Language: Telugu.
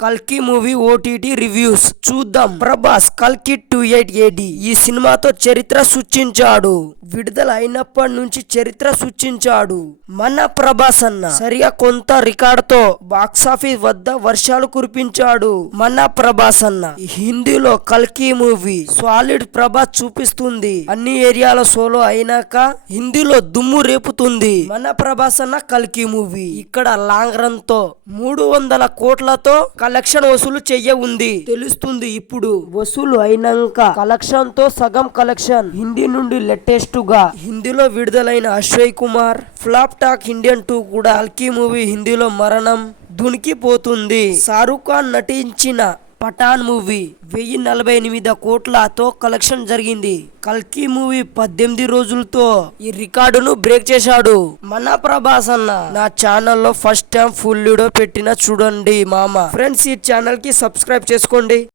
కల్కి మూవీ ఓటీటీ రివ్యూస్ చూద్దాం. ప్రభాస్ కల్కి టూ ఎయిట్ ఏడి ఈ సినిమాతో చరిత్ర సృష్టించాడు. విడుదల అయినప్పటి నుంచి చరిత్ర సృష్టించాడు. మన ప్రభాస్ అన్న సరిగా కొంత రికార్డుతో బాక్సాఫీస్ వద్ద వర్షాలు కురిపించాడు. మన ప్రభాస్ అన్న హిందీలో కల్కి మూవీ సాలిడ్ ప్రభాస్ చూపిస్తుంది. అన్ని ఏరియాల సోలో అయినాక హిందీలో దుమ్ము రేపుతుంది. మన ప్రభాస్ అన్న కల్కి మూవీ. ఇక్కడ లాంగ్ రన్తో మూడు వందల కోట్లతో కలెక్షన్ వసూలు చెయ్య ఉంది తెలుస్తుంది ఇప్పుడు. వసూలు అయినాక కలెక్షన్తో సగం కలెక్షన్ హిందీ నుండి లేటెస్ట్గా హిందీలో విడుదలైన Akshay Kumar flop talk Indian two కూడా అల్కీ మూవీ హిందీలో మరణం దునికిపోతుంది. షారూక్ ఖాన్ నటించిన పఠాన్ మూవీ వెయ్యి నలభై ఎనిమిది కోట్లతో కలెక్షన్ జరిగింది. కల్కి మూవీ పద్దెనిమిది రోజులతో ఈ రికార్డును బ్రేక్ చేశాడు. మన ప్రభాస్ అన్న నా ఛానల్లో ఫస్ట్ టైం ఫుల్ వీడియో పెట్టిన చూడండి మామ. ఫ్రెండ్స్ ఈ ఛానల్కి సబ్స్క్రైబ్ చేసుకోండి.